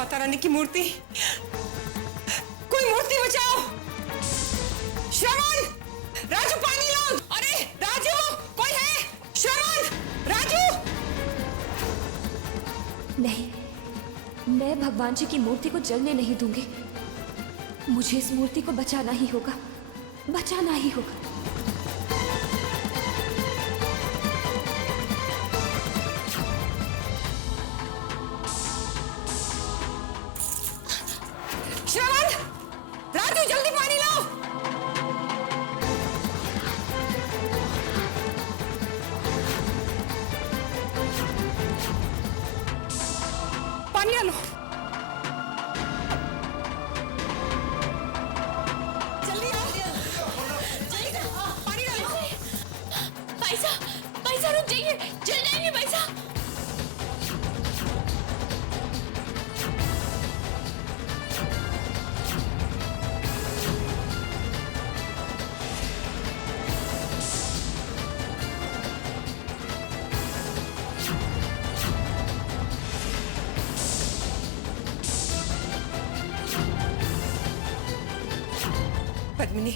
माता रानी की मूर्ति, कोई मूर्ति बचाओ। श्रवण, राजू पानी लाओ। अरे राजू, कोई है? श्रवण, राजू। नहीं, मैं भगवान जी की मूर्ति को जलने नहीं दूंगी। मुझे इस मूर्ति को बचाना ही होगा, बचाना ही होगा। श्रवण, राजू जल्दी पानी लाओ। पानी ला लो। जल्दी आओ, जल्दी पानी ला लो। पैसा रुक जाइए, जल जाएंगे पैसा। पद्मिनी,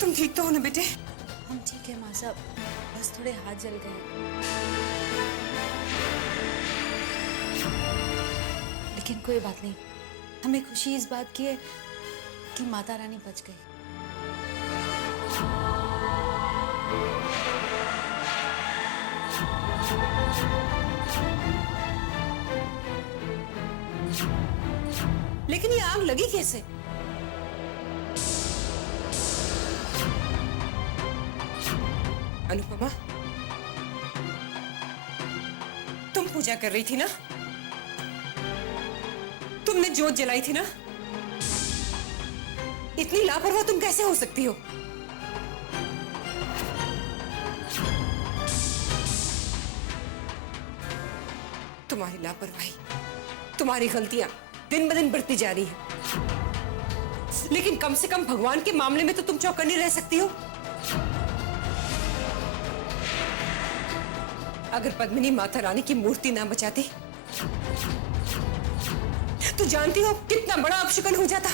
तुम ठीक तो हो ना बेटे? हम ठीक है माँ साहब, बस थोड़े हाथ जल गए। लेकिन कोई बात नहीं, हमें खुशी इस बात की है कि माता रानी बच गई। लेकिन ये आग लगी कैसे? अनुपमा, तुम पूजा कर रही थी ना? तुमने जोत जलाई थी ना? इतनी लापरवाह तुम कैसे हो सकती हो? तुम्हारी लापरवाही, तुम्हारी गलतियां दिन ब दिन बढ़ती जा रही है। लेकिन कम से कम भगवान के मामले में तो तुम चौकन्नी रह सकती हो। अगर पद्मिनी माता रानी की मूर्ति ना बचाती तो जानती हो कितना बड़ा अपशकुन हो जाता।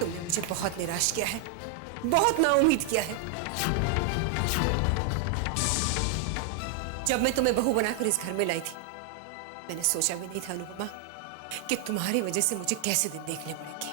तुमने मुझे बहुत निराश किया है, बहुत नाउम्मीद किया है। जब मैं तुम्हें बहू बनाकर इस घर में लाई थी, मैंने सोचा भी नहीं था अनुपमा कि तुम्हारी वजह से मुझे कैसे दिन देखने पड़ेंगे।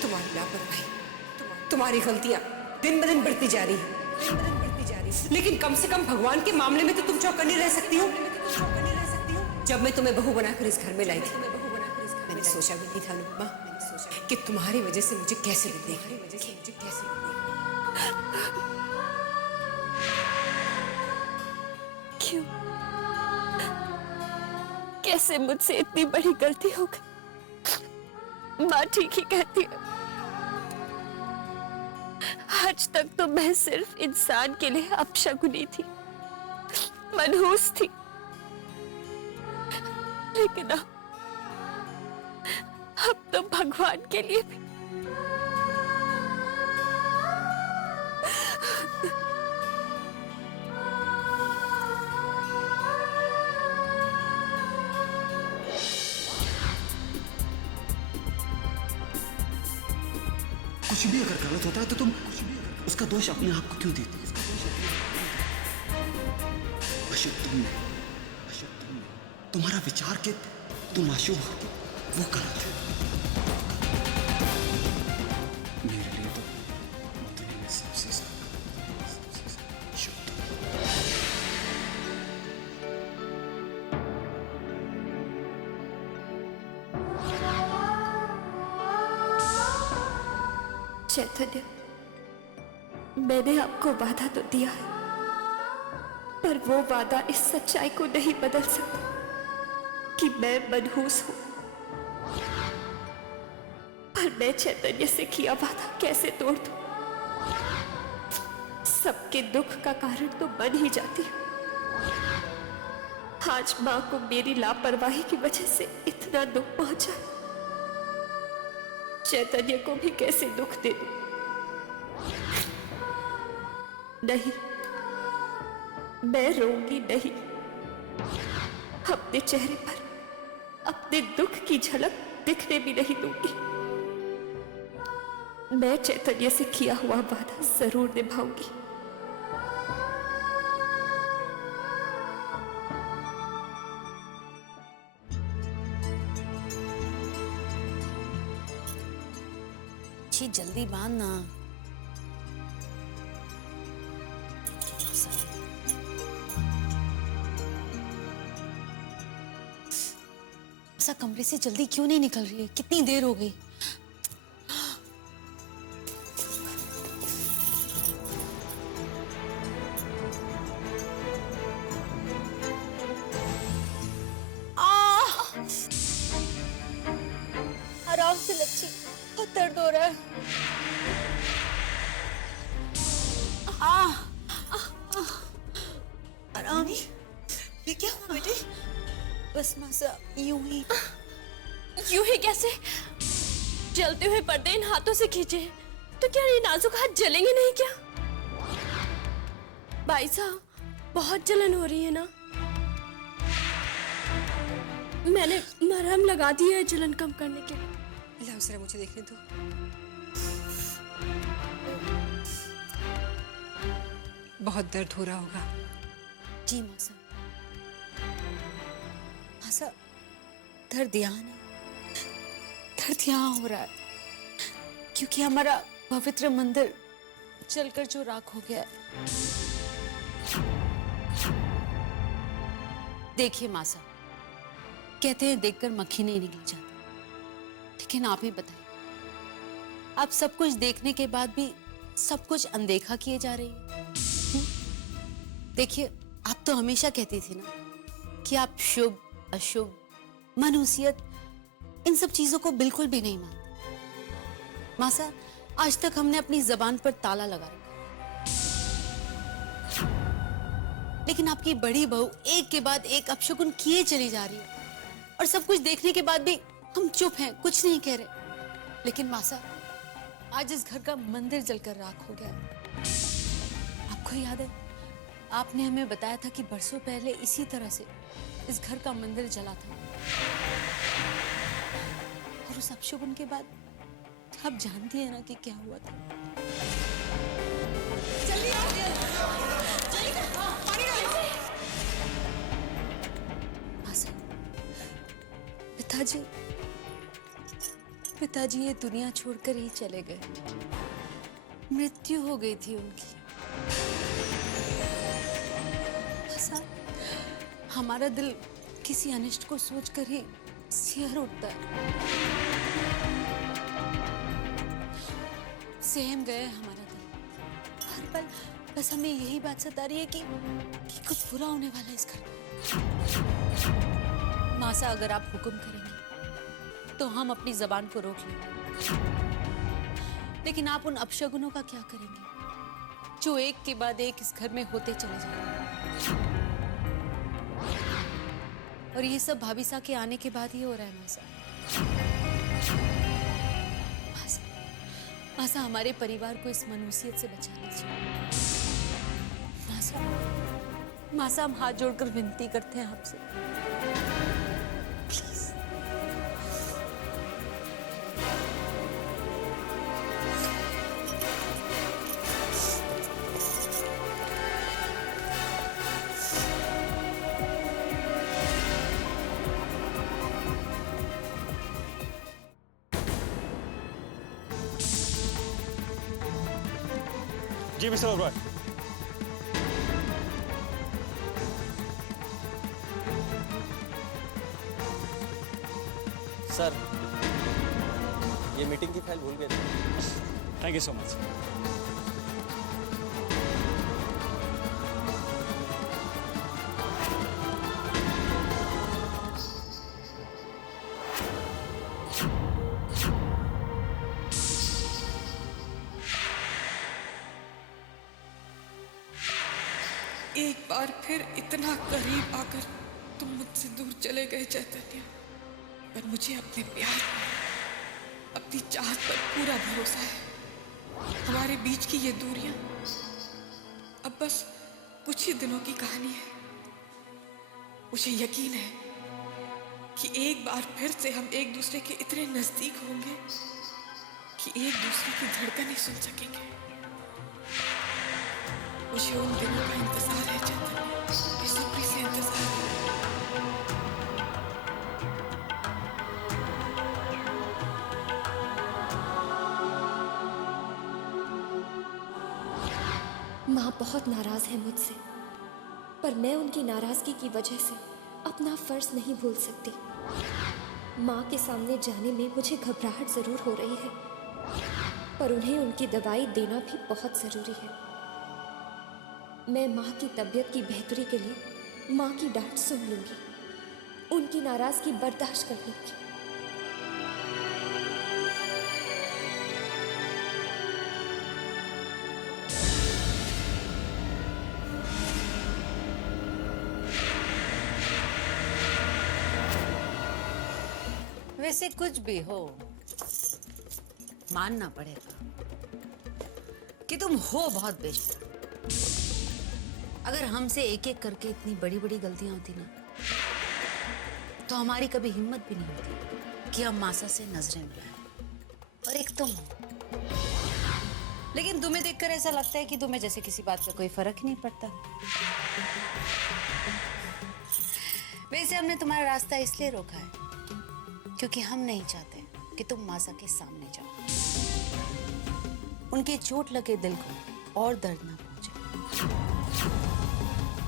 तुम्हारी लापरवाही, तुम्हारी गलतियां दिन ब दिन बढ़ती जा रही है। लेकिन कम से कम भगवान के मामले में तो तुम चौकन्नी रह सकती हो। जब मैं तुम्हें बहू बनाकर इस घर में लाई थी, मैंने सोचा भी नहीं था अनुपमा कि तुम्हारी वजह से मुझे कैसे दिन देखने। क्यों? कैसे मुझसे इतनी बड़ी गलती हो गई? माँ ठीक ही कहती है, आज तक तो मैं सिर्फ इंसान के लिए अपशकुनी थी, मनहूस थी। लेकिन अब तो भगवान के लिए भी। कुछ भी अगर गलत होता है तो तुम उसका दोष अपने आप को क्यों देती? अशुभ तुम्हारा विचार के तुम अशुभ वो गलत है। मेरे लिए तो दुनिया में सबसे शुभ चैतन्य, मैंने आपको वादा तो दिया है, पर वो वादा इस सच्चाई को नहीं बदल सकता कि मैं मनहूस हूं। पर मैं चैतन्य से किया वादा कैसे तोड़ दूं? सबके दुख का कारण तो बन ही जाती हूं। आज मां को मेरी लापरवाही की वजह से इतना दुख पहुंचा, चैतन्य को भी कैसे दुख दे दूं? नहीं, मैं रोऊंगी नहीं। अपने चेहरे पर अपने दुख की झलक दिखने भी नहीं दूंगी। मैं चैतन्य से किया हुआ वादा जरूर निभाऊंगी। जी जल्दी बांध ना। ऐसा कमरे से जल्दी क्यों नहीं निकल रही है? कितनी देर हो गई? आराम से लच्छी, बहुत दर्द हो रहा है। आराम। ये क्या हुआ बेटे? बस मासा यूं ही। यूं ही कैसे? जलते हुए पर्दे इन हाथों से खींचे तो क्या ये नाजुक हाथ जलेंगे नहीं क्या? भाई साहब, बहुत जलन हो रही है ना? मैंने मरहम लगा दी है जलन कम करने के लिए। लाओ जरा मुझे देखने दो। बहुत दर्द हो रहा होगा। जी मासा। मासा, दर्द यहाँ नहीं, दर्द यहाँ हो रहा है क्योंकि हमारा पवित्र मंदिर जलकर जो राख हो गया है। देखिए मासा, कहते हैं देखकर मक्खी नहीं निकल जाती, लेकिन आप ही बताइए, आप सब कुछ देखने के बाद भी सब कुछ अनदेखा किए जा रही है। देखिए, आप तो हमेशा कहती थी ना कि आप शुभ अशुभ मनुष्यत इन सब चीजों को बिल्कुल भी नहीं मानते। मासा, आज तक हमने अपनी जबान पर ताला लगा रखा, लेकिन आपकी बड़ी बहू एक के बाद एक अपशकुन किए चली जा रही है और सब कुछ देखने के बाद भी हम चुप हैं, कुछ नहीं कह रहे। लेकिन मासा, आज इस घर का मंदिर जलकर राख हो गया। आपको याद है, आपने हमें बताया था कि बरसों पहले इसी तरह से इस घर का मंदिर जला था, और उस अपशगुन के बाद आप जानती है ना कि क्या हुआ था। मासा, पिताजी ये दुनिया छोड़कर ही चले गए। मृत्यु हो गई थी उनकी। मासा, हमारा दिल किसी अनिष्ट को सोचकर ही सिहर उठता है। सहम गए हमारा दिल। हर पल बस हमें यही बात सता रही है कि कुछ बुरा होने वाला है इस घर में। मासा, अगर आप हुक्म करेंगे तो हम अपनी जबान को रोक लेंगे, लेकिन आप उन अपशगुनों का क्या करेंगे जो एक के बाद एक इस घर में होते चले जा रहे हैं? और ये सब भाभी सा के आने के बाद ही हो रहा है। मासा, हमारे परिवार को इस मनुष्यत से बचा लीजिए। मासा, हम हाथ जोड़कर विनती करते हैं आपसे, प्लीज। जी मिस्टर ओबराय। सर, ये मीटिंग की फाइल भूल गए थे। Thank you so much. एक बार फिर इतना करीब आकर तुम मुझसे दूर चले गए चैतन्य, पर मुझे अपने प्यार पर, अपनी चाहत पर पूरा भरोसा है। हमारे बीच की ये दूरियां अब बस कुछ ही दिनों की कहानी है। मुझे यकीन है कि एक बार फिर से हम एक दूसरे के इतने नजदीक होंगे कि एक दूसरे की धड़कनें सुन सकेंगे। मुझे उन दिनों का इंतजार है चैतन्य, बेसब्री से इंतजार है। माँ बहुत नाराज है मुझसे, पर मैं उनकी नाराजगी की वजह से अपना फर्ज नहीं भूल सकती। माँ के सामने जाने में मुझे घबराहट जरूर हो रही है, पर उन्हें उनकी दवाई देना भी बहुत जरूरी है। मैं माँ की तबीयत की बेहतरी के लिए माँ की डांट सुन लूंगी, उनकी नाराजगी बर्दाश्त कर लूंगी। वैसे कुछ भी हो, मानना पड़ेगा कि तुम हो बहुत बेशर्म। अगर हमसे एक एक करके इतनी बड़ी बड़ी गलतियां होती ना, तो हमारी कभी हिम्मत भी नहीं होती कि हम मासा से नजरें मिलाएं। और एक तुम हो, लेकिन तुम्हें देखकर ऐसा लगता है कि तुम्हें जैसे किसी बात का कोई फर्क ही नहीं पड़ता। वैसे हमने तुम्हारा रास्ता इसलिए रोका है क्योंकि हम नहीं चाहते कि तुम मासा के सामने जाओ, उनके चोट लगे दिल को और दर्द ना पहुंचे।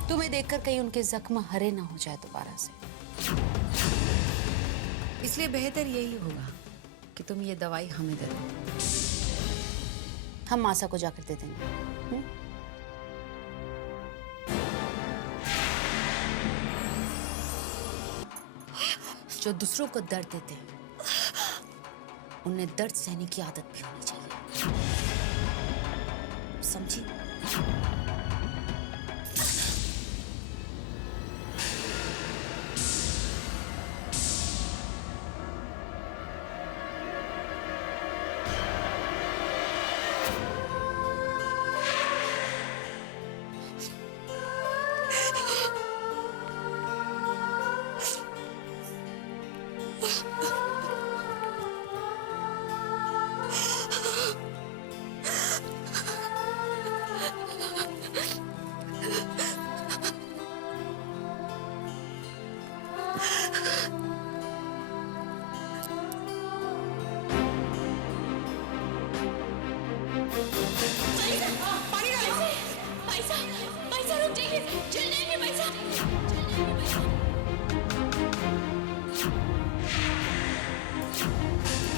तुम्हें देखकर कहीं उनके जख्म हरे ना हो जाए दोबारा से। इसलिए बेहतर यही होगा कि तुम ये दवाई हमें दे दो, हम मासा को जाकर दे देंगे। जो दूसरों को दर्द देते हैं, उन्हें दर्द सहने की आदत भी होनी चाहिए, समझी?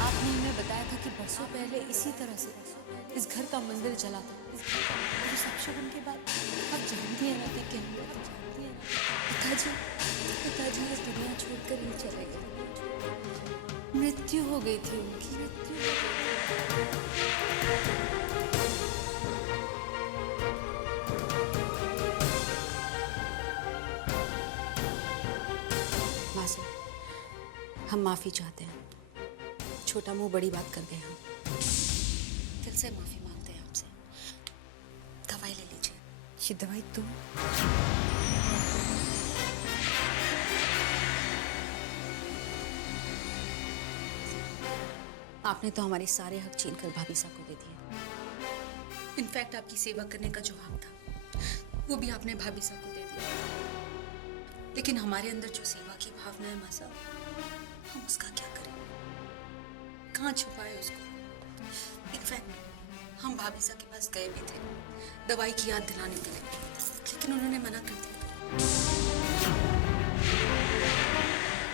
आपने हमें बताया था कि बरसों पहले इसी तरह से इस घर का मंदिर जला था। इस अपशगुन के बाद आप जानती हैं ना कि क्या हुआ था? पिताजी इस दुनिया छोड़कर ही चले गए। मृत्यु हो गई थी उनकी, मृत्यु हो गई थी। मासा, हम माफी चाहते हैं। छोटा मुंह बड़ी बात कर गए हम। दिल से माफी मांगते हैं आपसे। दवाई ले लीजिए। ये दवाई तुम? आपने तो हमारे सारे हक छीनकर भाभी साहब को दे दिए। इनफैक्ट आपकी सेवा करने का जो हक था वो भी आपने भाभी साहब को दे दिया। लेकिन हमारे अंदर जो सेवा की भावना है माँ साहब, हम उसका क्या करें? कहाँ छुपाए उसको? इनफैक्ट हम भाभी सा के पास गए भी थे दवाई की याद दिलाने के लिए, लेकिन उन्होंने मना कर दिया।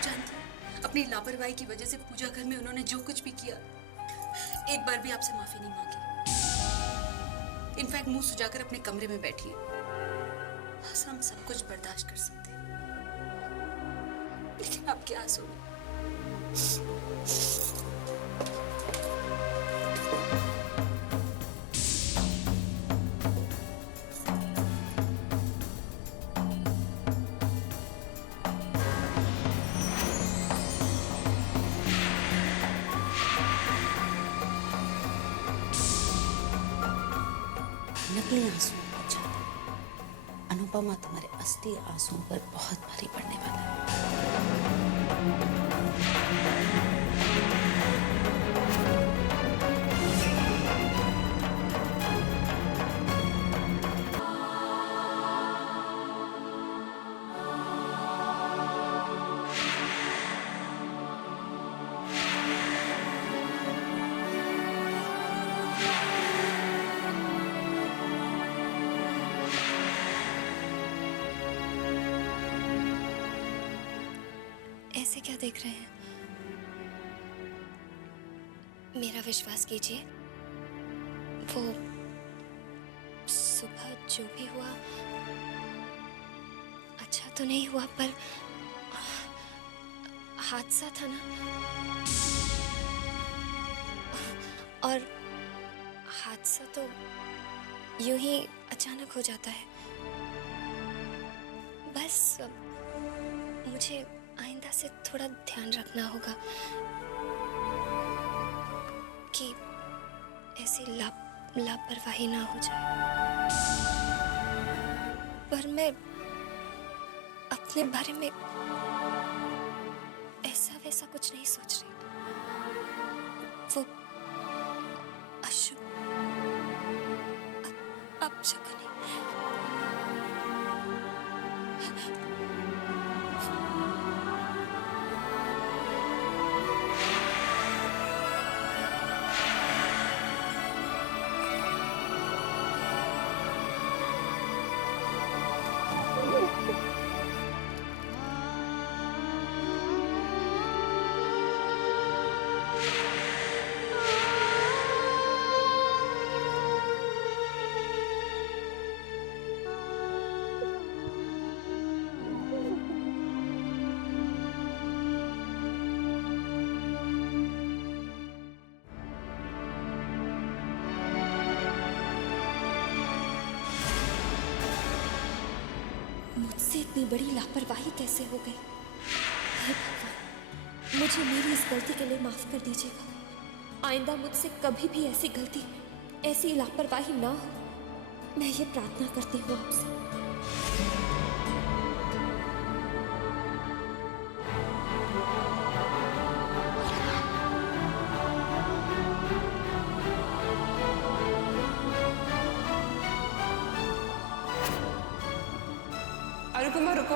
जानती हैं, अपनी लापरवाही की वजह से पूजा घर में उन्होंने जो कुछ भी किया, एक बार भी आपसे माफी नहीं मांगी। इनफैक्ट मुंह सुजाकर अपने कमरे में बैठी है। बस हम सब कुछ बर्दाश्त कर सकते हैं, लेकिन आप क्या सोच नकली आंसुओं को अच्छा, अनुपमा तुम्हारे असली आंसुओं पर बहुत भारी पड़ने वाला है। ऐसे क्या देख रहे हैं? मेरा विश्वास कीजिए, वो सुबह जो भी हुआ अच्छा तो नहीं हुआ, पर हादसा था ना, और हादसा तो यूं ही अचानक हो जाता है। बस मुझे आइंदा से थोड़ा ध्यान रखना होगा कि ऐसी लापरवाही ना हो जाए। पर मैं अपने बारे में ऐसा वैसा कुछ नहीं सोच रही। वो अशुभ अपशकुनी मुझसे इतनी बड़ी लापरवाही कैसे हो गई? हे भगवान, मुझे मेरी इस गलती के लिए माफ कर दीजिएगा। आइंदा मुझसे कभी भी ऐसी गलती, ऐसी लापरवाही ना हो, मैं ये प्रार्थना करती हूँ आपसे। अनुपमा रुको।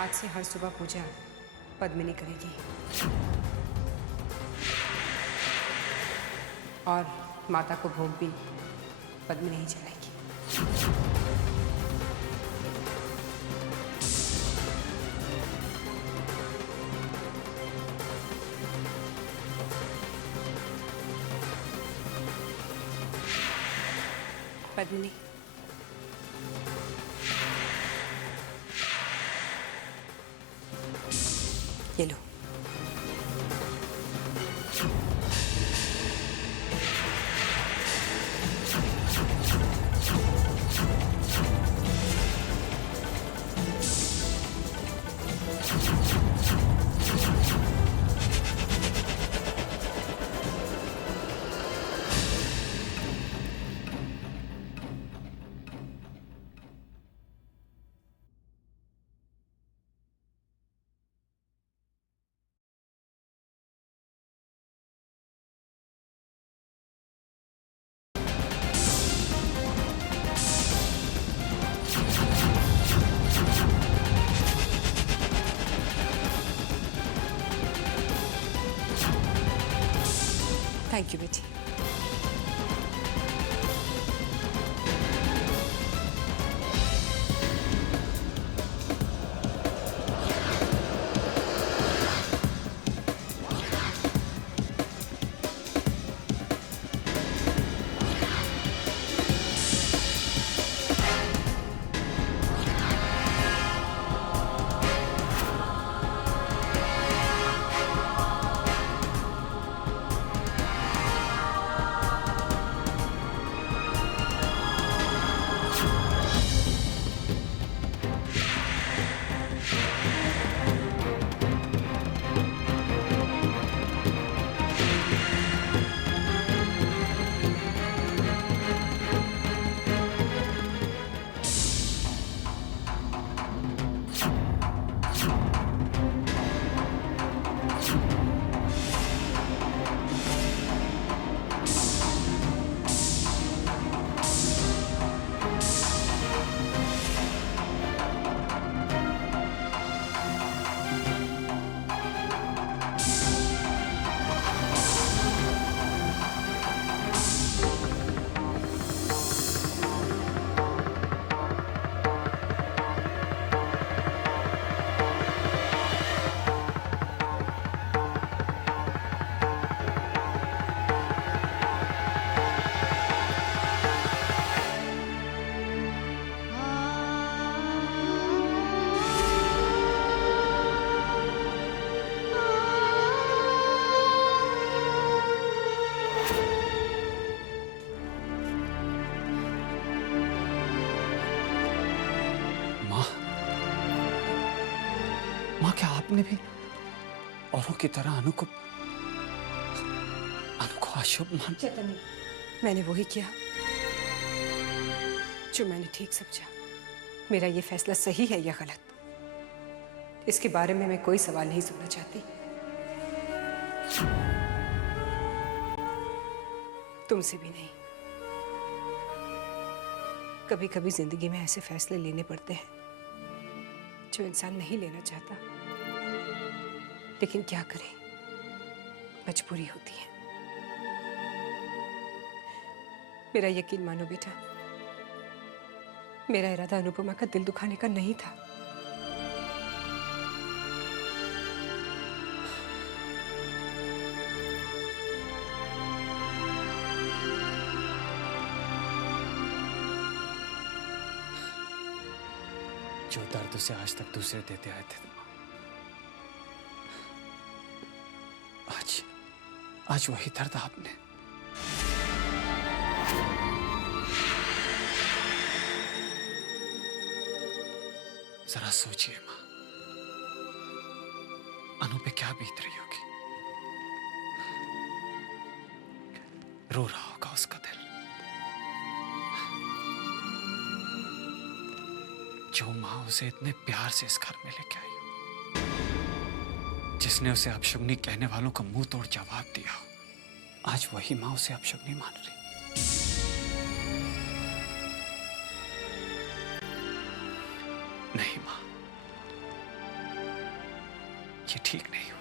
आज से हर सुबह पूजा पद्मिनी करेगी और माता को भोग भी पद्मिनी ही चलाएगी। पद्मिनी, ये लो। थैंक यू बेटी। माँ, क्या आपने भी औरों की तरह अनु को अशुभ मान? चैतन्य, मैंने वही किया जो मैंने ठीक समझा। मेरा ये फैसला सही है या गलत, इसके बारे में मैं कोई सवाल नहीं सुनना चाहती। तुमसे भी नहीं। कभी कभी जिंदगी में ऐसे फैसले लेने पड़ते हैं जो इंसान नहीं लेना चाहता, लेकिन क्या करें, मजबूरी होती है। मेरा यकीन मानो बेटा, मेरा इरादा अनुपमा का दिल दुखाने का नहीं था। जो दर्द से आज तक दूसरे देते आए थे, आज वही दर्द आपने। जरा सोचिए माँ, अनु पे क्या बीत रही होगी। रो रहा होगा उसका दिल, जो माँ उसे इतने प्यार से इस घर में लेके आई, जिसने उसे अपशगुनी कहने वालों का मुंह तोड़ जवाब दिया, आज वही माँ उसे अपशगुनी मान रही। नहीं माँ, ये ठीक नहीं हुआ।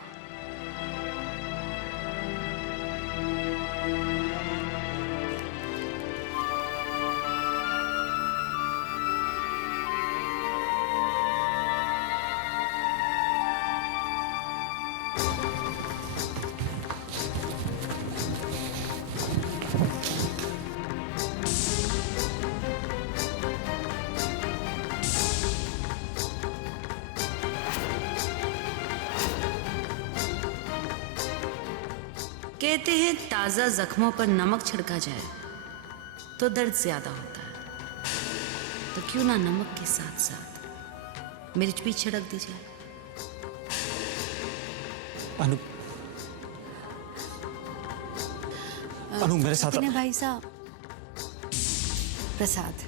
कहते हैं ताजा जख्मों पर नमक छिड़का जाए तो दर्द ज्यादा होता है, तो क्यों ना नमक के साथ साथ मिर्च भी छिड़क दी जाए। अनु मेरे साथ। सत्येंद्र भाई साहब, प्रसाद।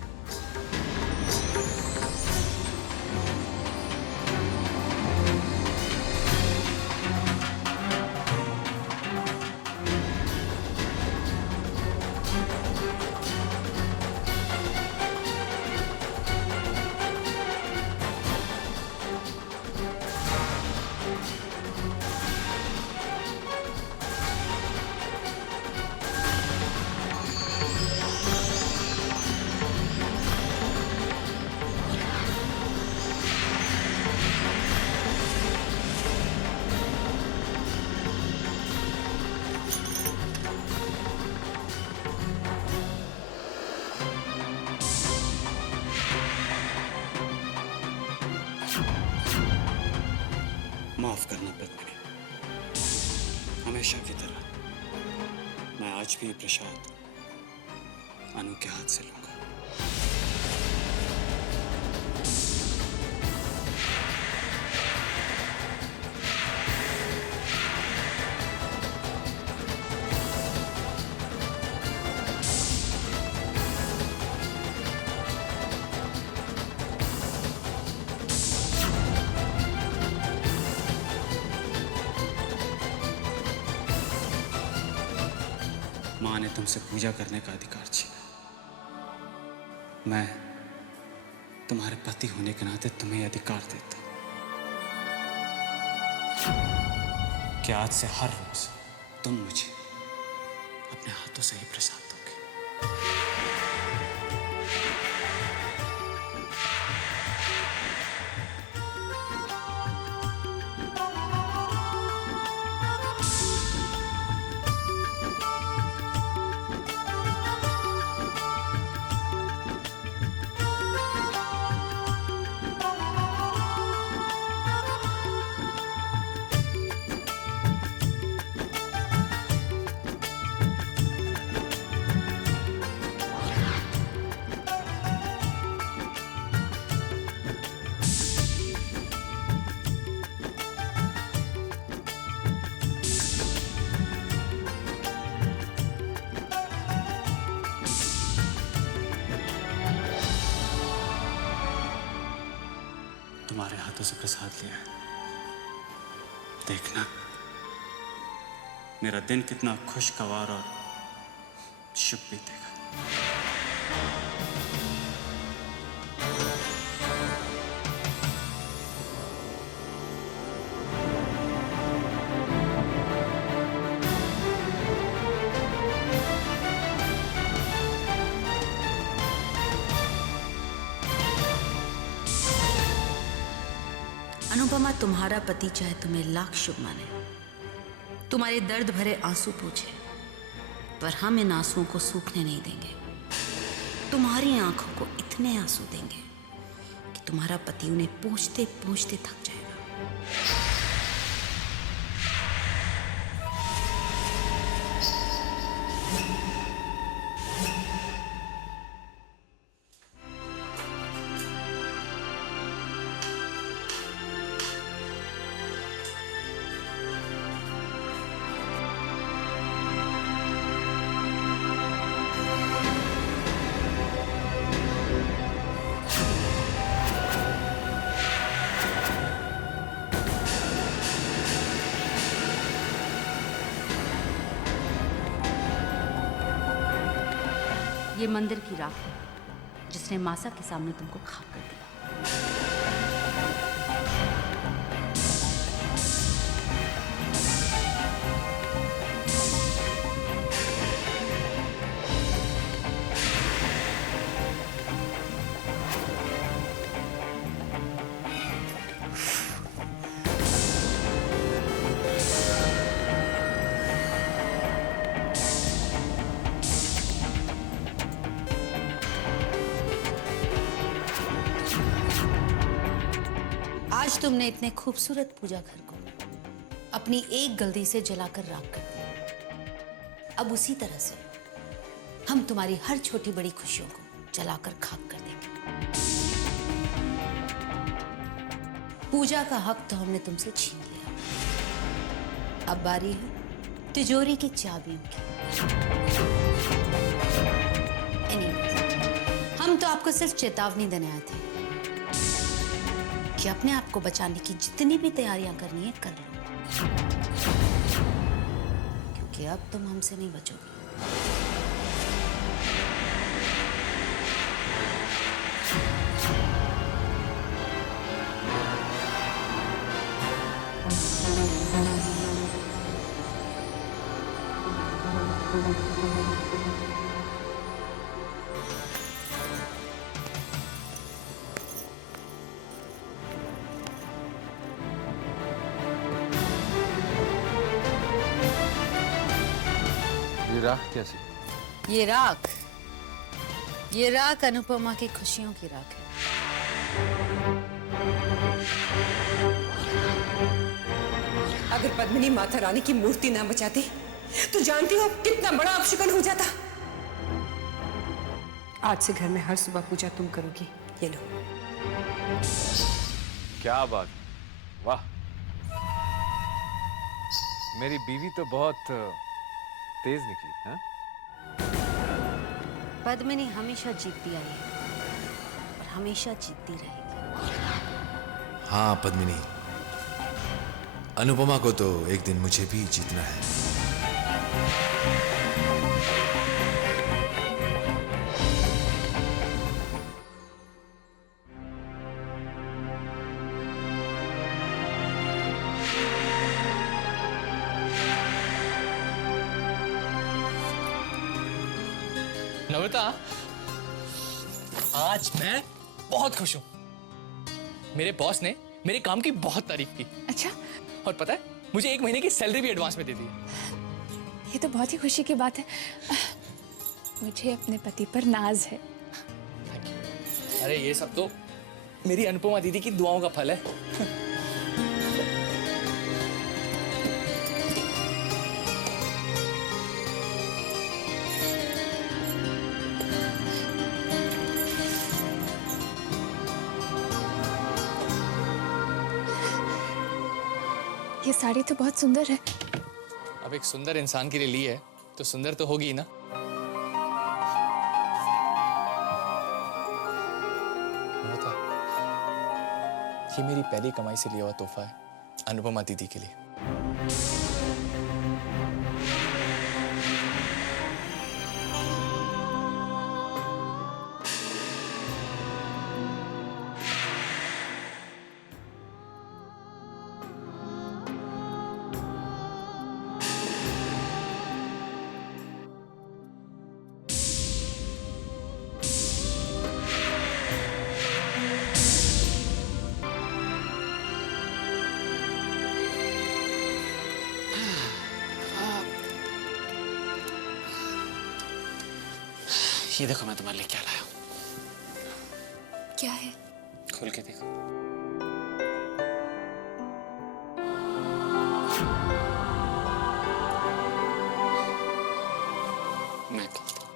माफ करना पद्मिनी, हमेशा की तरह मैं आज भी ये प्रसाद अनु के हाथ से लूंगा। माँ ने तुमसे पूजा करने का अधिकार छीना। मैं तुम्हारे पति होने के नाते तुम्हें यह अधिकार देता हूं कि आज से हर रोज तुम मुझे अपने हाथों से ही प्रसाद दोगे। तुम्हारे हाथों से प्रसाद लिया है, देखना मेरा दिन कितना खुशगवार और शुभ बीतेगा। अनुपमा, तुम्हारा पति चाहे तुम्हें लाख शुभ माने, तुम्हारे दर्द भरे आंसू पूछे, पर हम इन आंसुओं को सूखने नहीं देंगे। तुम्हारी आंखों को इतने आंसू देंगे कि तुम्हारा पति उन्हें पोंछते पोंछते थक जाएगा। ये मंदिर की राख है जिसने मासा के सामने तुमको खाक कर दिया। आज तुमने इतने खूबसूरत पूजा घर को अपनी एक गलती से जलाकर राख कर दिया। अब उसी तरह से हम तुम्हारी हर छोटी बड़ी खुशियों को जलाकर खाक कर देंगे। पूजा का हक तो हमने तुमसे छीन लिया, अब बारी है तिजोरी की चाबियों की। हम तो आपको सिर्फ चेतावनी देने आए थे कि अपने आप को बचाने की जितनी भी तैयारियां करनी है कर लो, क्योंकि अब तुम हमसे नहीं बचोगे। राख कैसी? ये राख अनुपमा की खुशियों की राख है। अगर पद्मिनी माता रानी की मूर्ति ना बचाती तो जानती हो कितना बड़ा अपशगुन हो जाता। आज से घर में हर सुबह पूजा तुम करोगी। ये लो। क्या बात, वाह। मेरी बीवी तो बहुत तेज निकली, हाँ? पद्मिनी हमेशा जीतती आई है और हमेशा जीतती रहेगी। हाँ पद्मिनी, अनुपमा को तो एक दिन मुझे भी जीतना है। नम्रता, आज मैं बहुत खुश हूं। मेरे बॉस ने मेरे काम की बहुत तारीफ की। अच्छा, और पता है, मुझे 1 महीने की सैलरी भी एडवांस में दे दी। ये तो बहुत ही खुशी की बात है। मुझे अपने पति पर नाज है। अरे ये सब तो मेरी अनुपमा दीदी की दुआओं का फल है। ये साड़ी तो बहुत सुंदर है। अब एक सुंदर इंसान के लिए ली है तो सुंदर तो होगी ही ना। नम्रता, ये मेरी पहली कमाई से लिया हुआ तोहफा है अनुपमा दीदी के लिए। ये देखो मैं तुम्हारे लिए क्या लाया हूं। क्या है? खोल के देखो। मैं खोलता हूं।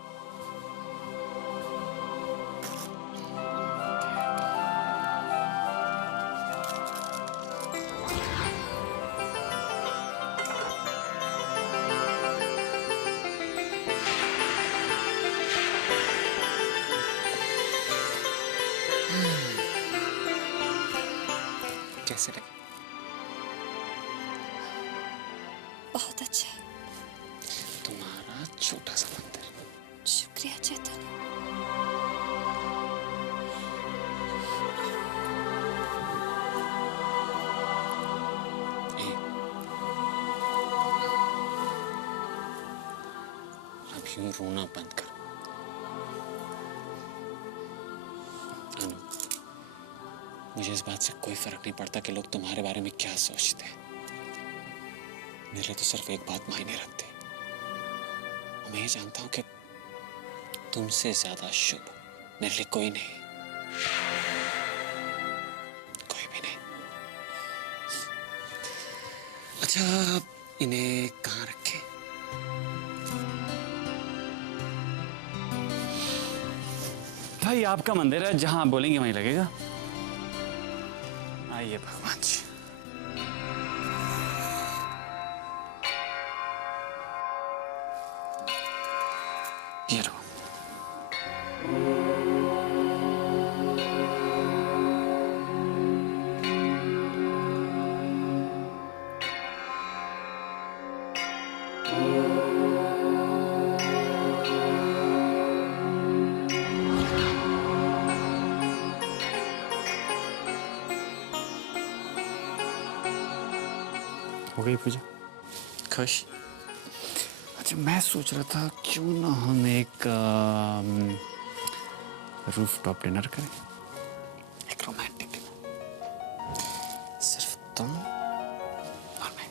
कैसे लगे? बहुत अच्छा है। तुम्हारा छोटा सा मंदिर। शुक्रिया चैतन्य। अब यूं रोना बंद करो। अनु, मुझे इस बात से कोई फर्क नहीं पड़ता कि लोग तुम्हारे बारे में क्या सोचते हैं। मेरे लिए तो सिर्फ एक बात मायने रखती है। और मैं ये जानता हूं कि तुमसे ज्यादा शुभ मेरे लिए कोई नहीं, कोई भी नहीं। अच्छा, इन्हें कहाँ रखें? भाई आपका मंदिर है, जहां आप बोलेंगे वहीं लगेगा। आइए भगवान जी। ये लो। हो गई पूजा? खुश? अच्छा, मैं सोच रहा था क्यों ना हम एक रूफ टॉप डिनर करें। एक रोमांटिक डिनर, सिर्फ तुम और मैं।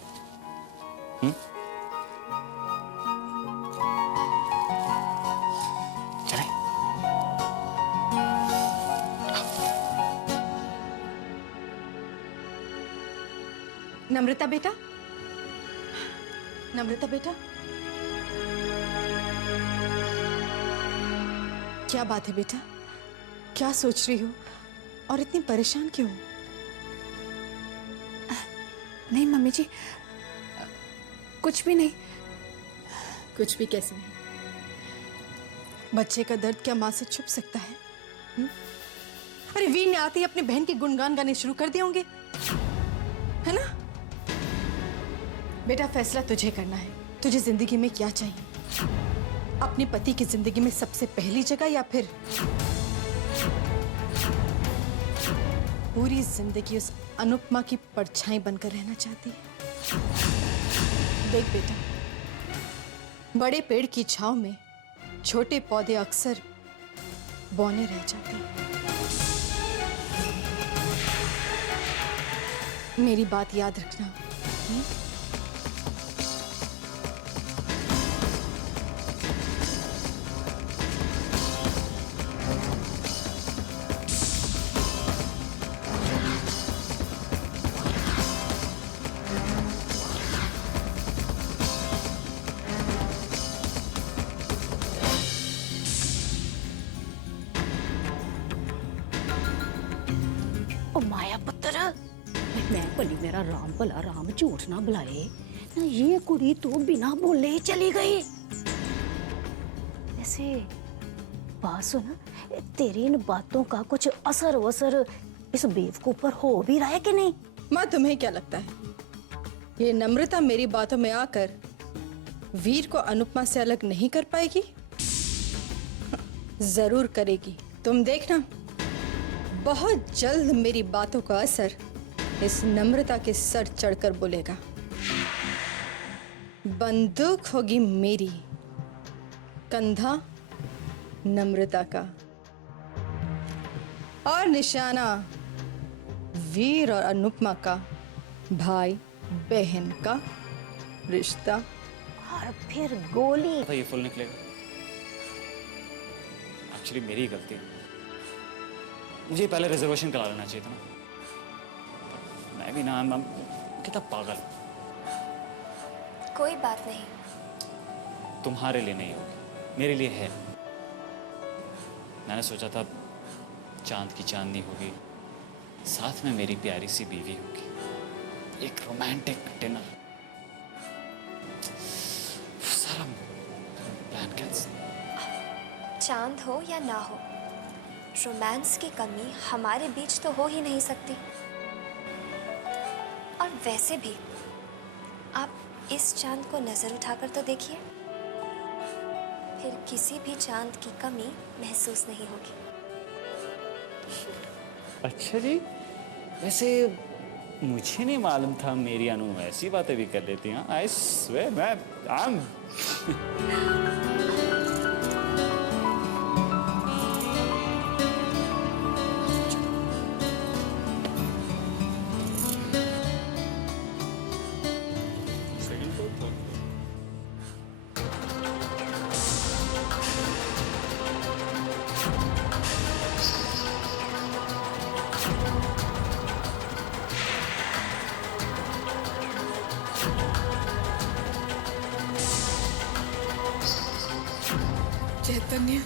चलें? नम्रता बेटा, नम्रता बेटा, क्या बात है बेटा? क्या सोच रही हो और इतनी परेशान क्यों हो? नहीं मम्मी जी, कुछ भी नहीं। कुछ भी कैसे नहीं? बच्चे का दर्द क्या माँ से छुप सकता है? अरे वीर ने आते ही अपनी बहन के गुणगान गाने शुरू कर दिए होंगे, है ना? बेटा फैसला तुझे करना है। तुझे जिंदगी में क्या चाहिए? अपने पति की जिंदगी में सबसे पहली जगह या फिर पूरी जिंदगी उस अनुपमा की परछाई बनकर रहना चाहती है? देख बेटा, बड़े पेड़ की छांव में छोटे पौधे अक्सर बौने रह जाते हैं। मेरी बात याद रखना। ओ माया पुत्र, मैं भली मेरा राम भला राम झूठ ना बुलाए ना, ये कुड़ी तू बिना बोले ही चली गई। वैसे बात सुन, तेरी इन बातों का कुछ असर वसर इस बेवकूफ पर हो भी रहा है कि नहीं? माँ तुम्हें क्या लगता है ये नम्रता मेरी बातों में आकर वीर को अनुपमा से अलग नहीं कर पाएगी? जरूर करेगी, तुम देखना। बहुत जल्द मेरी बातों का असर इस नम्रता के सर चढ़कर बोलेगा। बंदूक होगी मेरी, कंधा नम्रता का, और निशाना वीर और अनुपमा का भाई बहन का रिश्ता। और फिर गोली। ये फुल निकलेगा। एक्चुअली मेरी गलती, मुझे पहले रिजर्वेशन करा लेना चाहिए था ना। मैं भी ना कितना पागल। कोई बात नहीं। तुम्हारे लिए नहीं होगी, मेरे लिए है। मैंने सोचा था चांद की चांदनी होगी, साथ में मेरी प्यारी सी बीवी होगी, एक रोमांटिक डिनर। सारा प्लान कैंसिल। चांद हो या ना हो, रोमांस की कमी हमारे बीच तो हो ही नहीं सकती। और वैसे भी आप इस चांद को नजर उठाकर तो देखिए, फिर किसी भी चांद की कमी महसूस नहीं होगी। अच्छा जी, वैसे मुझे नहीं मालूम था मेरी अनु ऐसी बातें भी कर लेती हैं। आई स्वेयर मैं चैतन्य,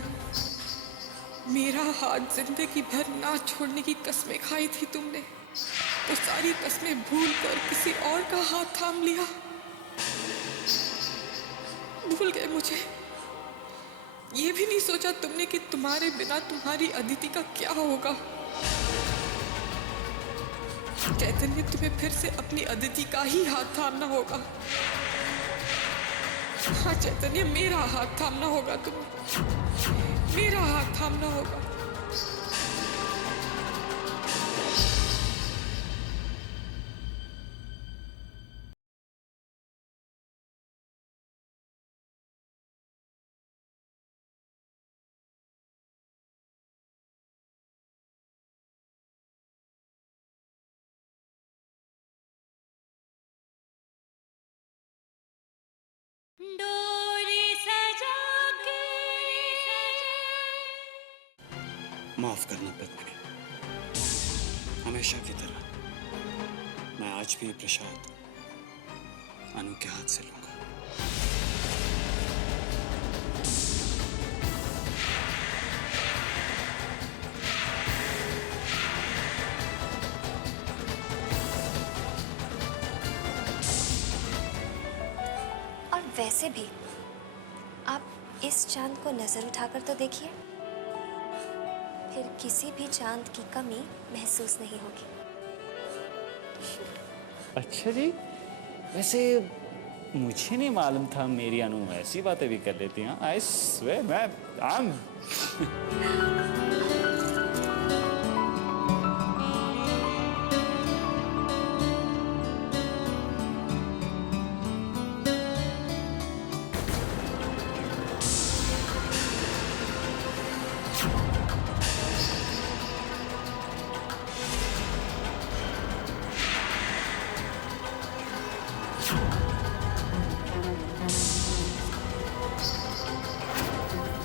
मेरा हाथ जिंदगी भर ना छोड़ने की कसमें खाई थी तुमने, वो सारी कसमें भूल कर किसी और का हाथ थाम लिया। भूल गए मुझे। ये भी नहीं सोचा तुमने कि तुम्हारे बिना तुम्हारी अदिति का क्या होगा। चैतन्य, तुम्हें फिर से अपनी अदिति का ही हाथ थामना होगा। हाँ चैतन्य, मेरा हाथ थामना होगा, तुम्हें मेरा हाथ थामना होगा। माफ करना पद्मिनी, हमेशा की तरह मैं आज भी प्रसाद अनु के हाथ से लूंगा। और वैसे भी आप इस चांद को नजर उठाकर तो देखिए, फिर किसी भी चांद की कमी महसूस नहीं होगी। अच्छा जी, वैसे मुझे नहीं मालूम था मेरी अनु ऐसी बातें भी कर लेती हैं। आई स्वेयर मैं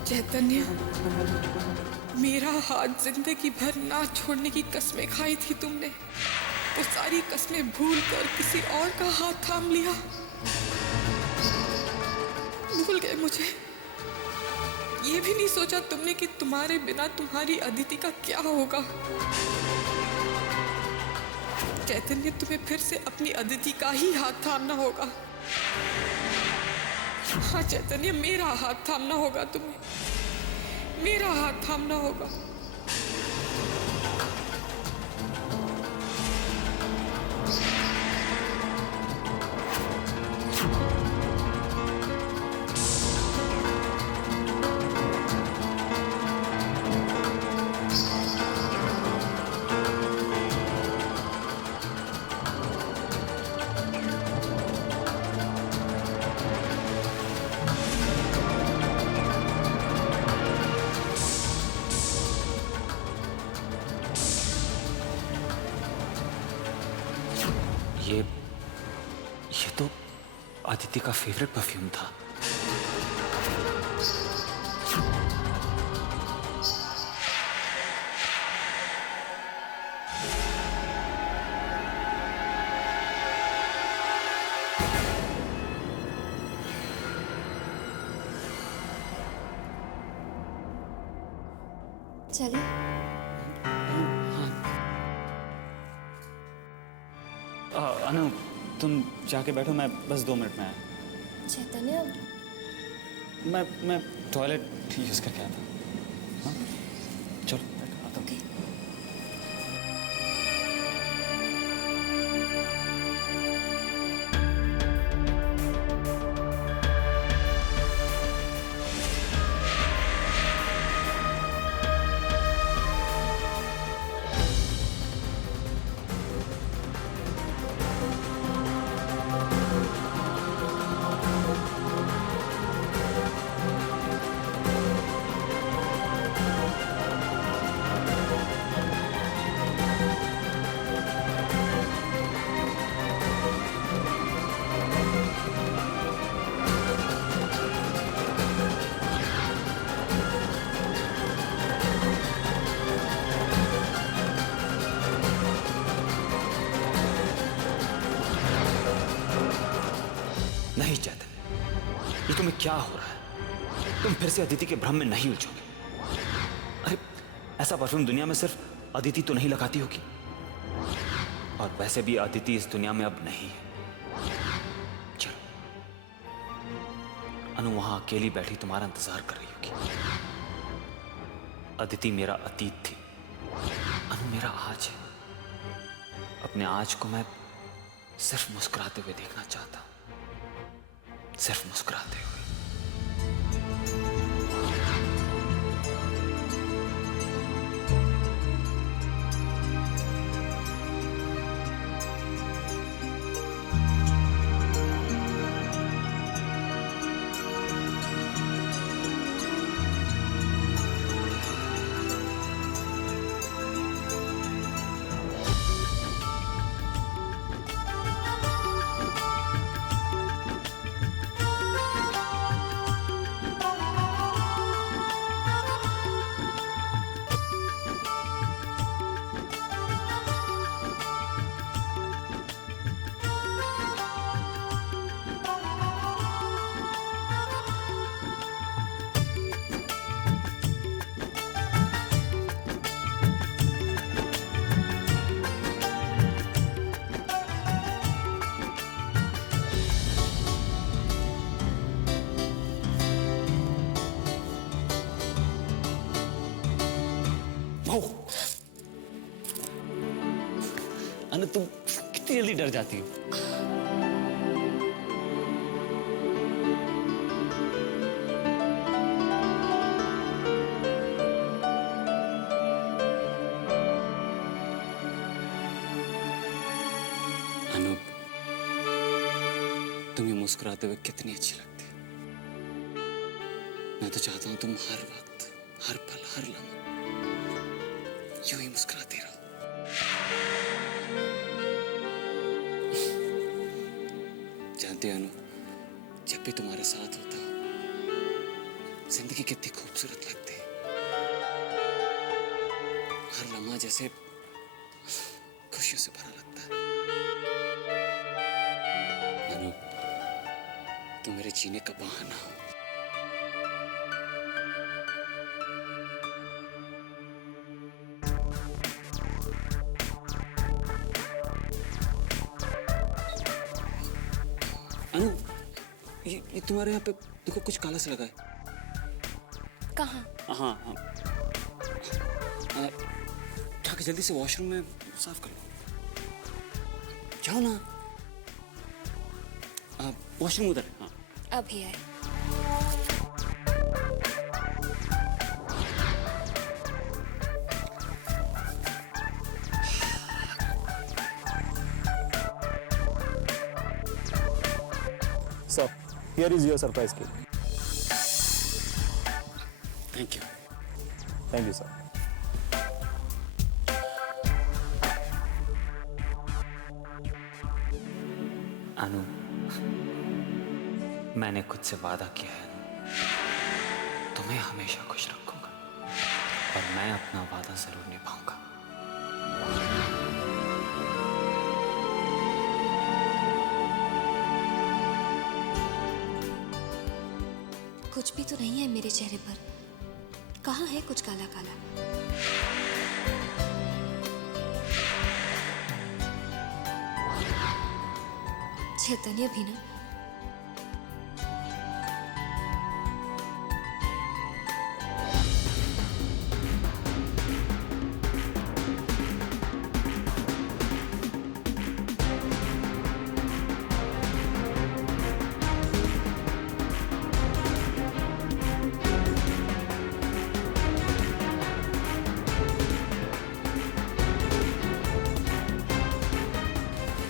चैतन्य, मेरा हाथ जिंदगी भर ना छोड़ने की कसमें खाई थी तुमने, वो सारी कसमें भूल कर किसी और का हाथ थाम लिया। भूल गए मुझे। ये भी नहीं सोचा तुमने कि तुम्हारे बिना तुम्हारी अदिति का क्या होगा। चैतन्य, तुम्हें फिर से अपनी अदिति का ही हाथ थामना होगा। हाँ चैतन्य, मेरा हाथ थामना होगा तुम्हें, मेरा हाथ थामना होगा। ये तो अदिति का फेवरेट परफ्यूम था। चलिए। अनु, तुम जाके बैठो, मैं बस 2 मिनट में आया। चैतन्य, मैं टॉयलेट यूज करके आता हूँ। हाँ? चलो बैठो, आता हूँ। नहीं चैतन्य, ये तुम्हें क्या हो रहा है? तुम फिर से अदिति के भ्रम में नहीं उलझोगे। अरे ऐसा परफ्यूम दुनिया में सिर्फ अदिति तो नहीं लगाती होगी, और वैसे भी अदिति इस दुनिया में अब नहीं है। चलो, अनु वहां अकेली बैठी तुम्हारा इंतजार कर रही होगी। अदिति मेरा अतीत थी, अनु मेरा आज है। अपने आज को मैं सिर्फ मुस्कुराते हुए देखना चाहता हूं, सिर्फ मुस्कुराते हुए। बहू। अनु तुम कितनी जल्दी डर जाती हो। अनु तुम्हें मुस्कुराते हुए कितनी अच्छी लगती है। मैं तो चाहता हूं तुम हर वक्त, हर पल, हर लम्हा यूं ही मुस्कुराती रहो। जानती हो अनु, जब भी तुम्हारे साथ होता हूं जिंदगी कितनी खूबसूरत लगती है। हर लम्हा जैसे खुशियों से भरा लगता है। अनु तुम मेरे जीने का बहाना हो। अनु ये तुम्हारे यहाँ पे देखो कुछ काला सा लगा है। कहाँ? हाँ हाँ जाके जल्दी से वॉशरूम में साफ कर लो। जाओ ना। वॉशरूम उधर है। हाँ अभी आए। Sir, here is your surprise cake. Thank you. Thank you, sir. अनु मैंने खुद से वादा किया है तुम्हें हमेशा खुश रखूंगा और मैं अपना वादा जरूर निभाऊंगा। कुछ भी तो नहीं है मेरे चेहरे पर। कहाँ है कुछ काला काला? चैतन्य भी ना।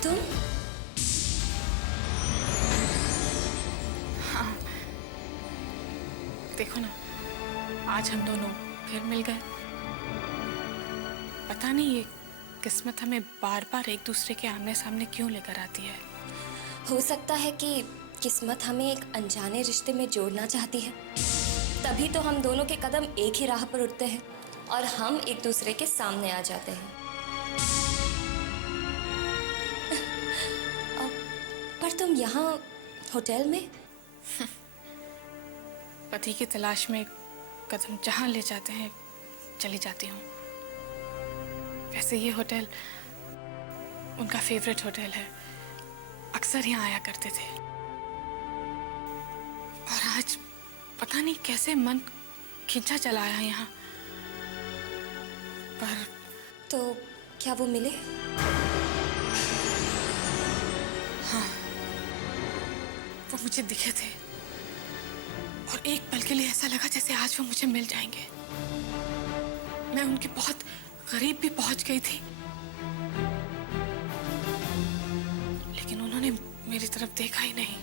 तुम? हाँ देखो ना, आज हम दोनों फिर मिल गए। पता नहीं ये किस्मत हमें बार बार एक दूसरे के आमने सामने क्यों लेकर आती है। हो सकता है कि किस्मत हमें एक अनजाने रिश्ते में जोड़ना चाहती है, तभी तो हम दोनों के कदम एक ही राह पर उठते हैं और हम एक दूसरे के सामने आ जाते हैं। पर तुम यहाँ होटल में? पति की तलाश में कदम जहाँ ले जाते हैं चली जाती हूँ। वैसे ये होटल उनका फेवरेट होटल है, अक्सर यहाँ आया करते थे। और आज पता नहीं कैसे मन खिंचा चला आया यहाँ। पर तो क्या वो मिले? हाँ, वो मुझे दिखे थे और एक पल के लिए ऐसा लगा जैसे आज वो मुझे मिल जाएंगे। मैं उनके बहुत करीब भी पहुंच गई थी, लेकिन उन्होंने मेरी तरफ देखा ही नहीं।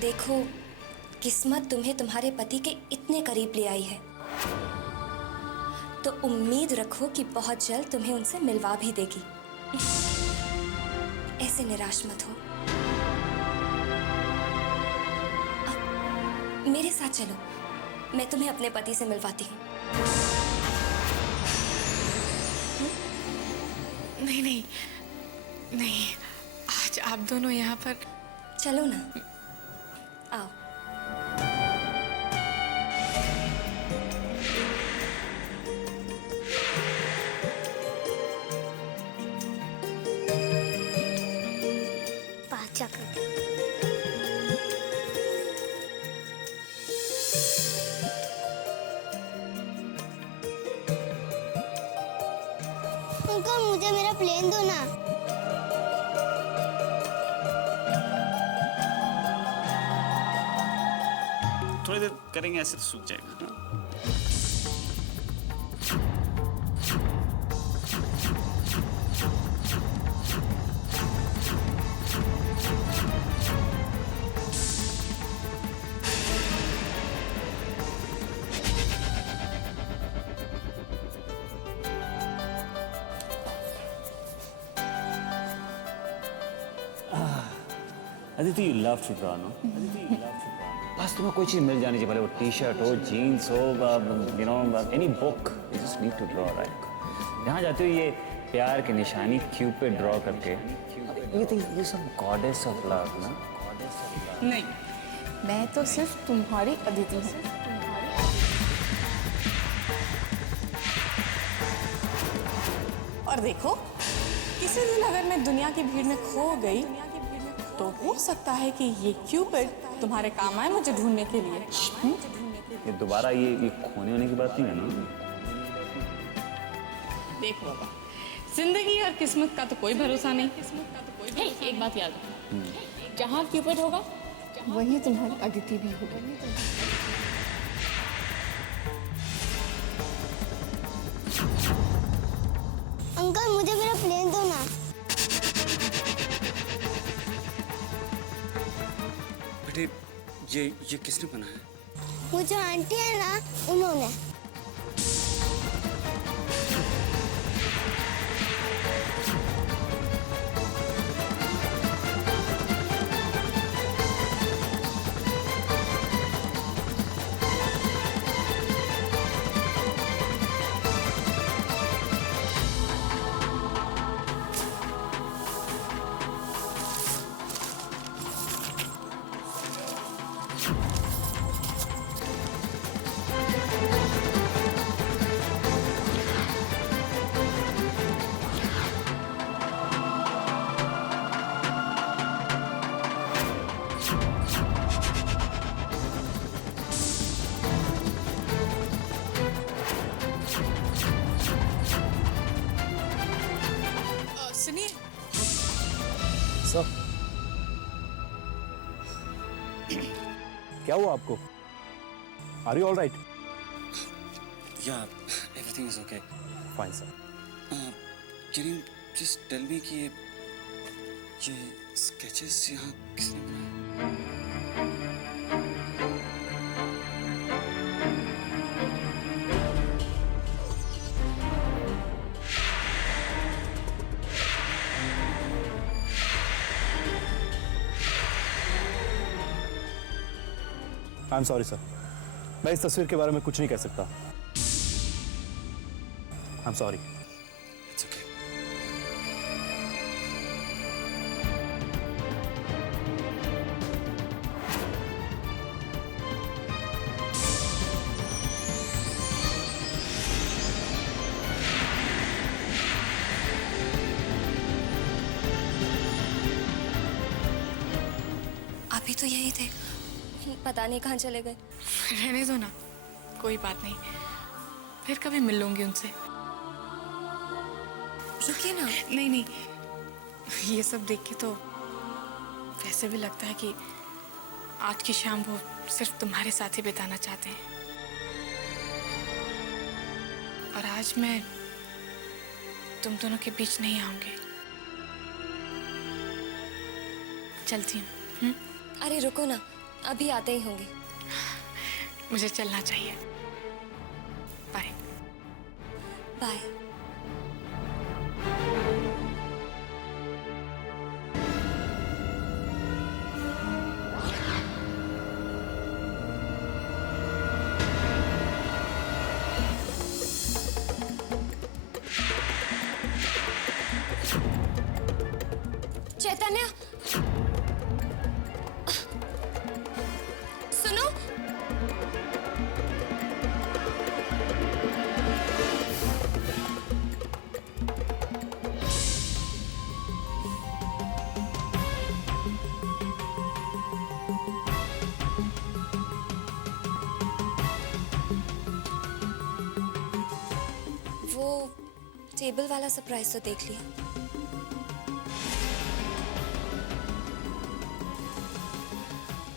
देखो, किस्मत तुम्हें तुम्हारे पति के इतने करीब ले आई है, तो उम्मीद रखो कि बहुत जल्द तुम्हें उनसे मिलवा भी देगी। ऐसे निराश मत हो। अब मेरे साथ चलो, मैं तुम्हें अपने पति से मिलवाती हूँ। नहीं नहीं नहीं, आज आप दोनों यहाँ पर। चलो ना, आओ। अंकल मुझे मेरा प्लेन दो ना। थोड़ी देर करेंगे ऐसे तो सूख जाएगा। Aditi, you love to draw, no? बस तुम्हें कोई चीज मिल जानी चाहिए, भले वो टी शर्ट हो, जीन्स हो, you know, any book. You just need to draw, right? यहाँ जाते हो ये प्यार की निशानी क्यूपिड ड्रॉ करके, ये सब गॉडेस ऑफ लव ना? नहीं, मैं तो सिर्फ तुम्हारी अदिति हूँ। और देखो, किसी दिन अगर मैं दुनिया की भीड़ में खो गई तो हो सकता है कि ये क्यूपिड तुम्हारे काम आए मुझे ढूंढने के लिए। ये दोबारा ये खोने होने की बात नहीं है ना? देखो बाबा, जिंदगी और किस्मत का तो कोई भरोसा नहीं। हे, एक बात याद रखो, जहाँ क्यूपिड होगा वहीं तुम्हारी अदिति भी होगी। अंकल मुझे मेरा प्लेन दो ना। बेटे, ये किसने बनाया? वो जो आंटी है ना, उन्होंने। सुनिए, सर, क्या हुआ आपको? Are you all right? Yeah, everything is okay. Fine sir. Can you just tell me कि ये स्केचेस यहाँ किसने बनाए? आई एम सॉरी सर, मैं इस तस्वीर के बारे में कुछ नहीं कह सकता। I am sorry. It's okay. अभी तो यही थे, पता नहीं कहाँ चले गए। रहने दो ना, कोई बात नहीं, फिर कभी मिल लूंगी उनसे। रुकिए ना। नहीं नहीं, ये सब देख के तो वैसे भी लगता है कि आज की शाम वो सिर्फ तुम्हारे साथ ही बिताना चाहते हैं। और आज मैं तुम दोनों के बीच नहीं आऊंगी। चलती हूँ। अरे रुको ना, अभी आते ही होंगे। मुझे चलना चाहिए। बाय। बाय। चैतन्य, सुनो। टेबल वाला सरप्राइज तो देख लिया,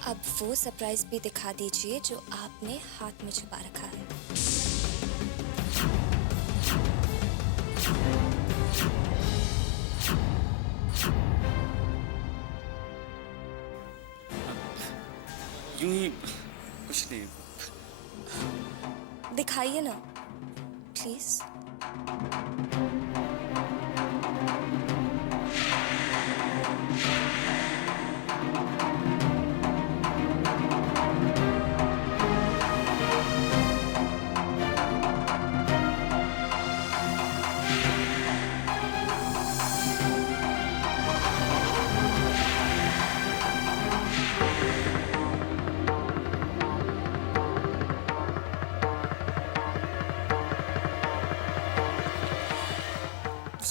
अब वो सरप्राइज भी दिखा दीजिए जो आपने हाथ में छुपा रखा है। यूं ही कुछ नहीं। दिखाइए ना प्लीज।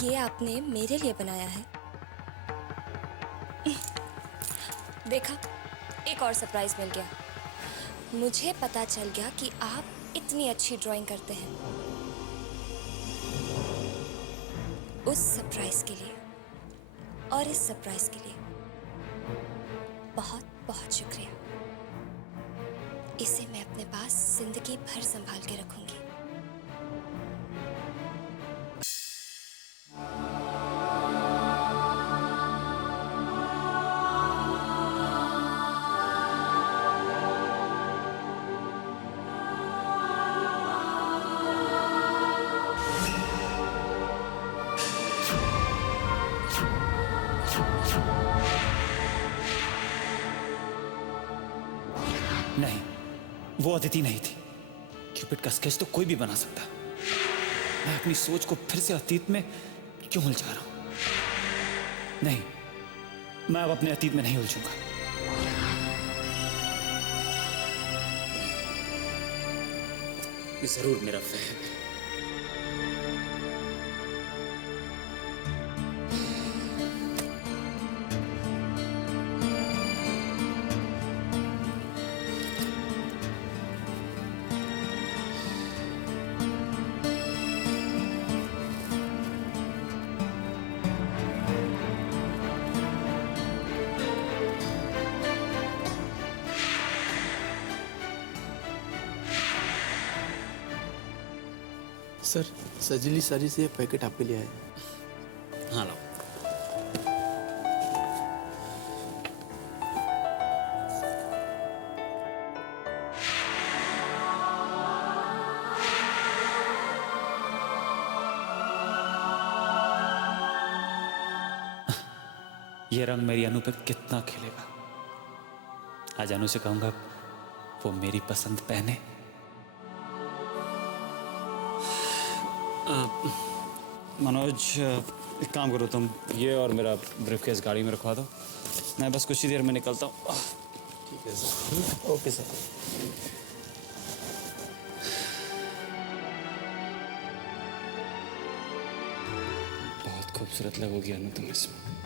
ये आपने मेरे लिए बनाया है? देखा, एक और सरप्राइज मिल गया। मुझे पता चल गया कि आप इतनी अच्छी ड्राइंग करते हैं। उस सरप्राइज के लिए और इस सरप्राइज के लिए बहुत बहुत शुक्रिया। इसे मैं अपने पास जिंदगी भर संभाल के रखूंगी। नहीं, वो अदिति नहीं थी। क्यूपिड का स्केच तो कोई भी बना सकता। मैं अपनी सोच को फिर से अतीत में क्यों उलझा रहा हूं? नहीं, मैं अब अपने अतीत में नहीं उलझूंगा। ये जरूर मेरा वहम है। सर, सजली साड़ी से एक पैकेट आपके लिए आया। हाँ लाओ। ये रंग मेरी अनु पे कितना खिलेगा। आज अनु से कहूंगा वो मेरी पसंद पहने। मनोज, एक काम करो तुम, ये और मेरा ब्रीफकेस गाड़ी में रखवा दो। मैं बस कुछ ही देर में निकलता हूँ। ठीक है सर। Okay sir. बहुत खूबसूरत लगोगी अनु तुम इसमें।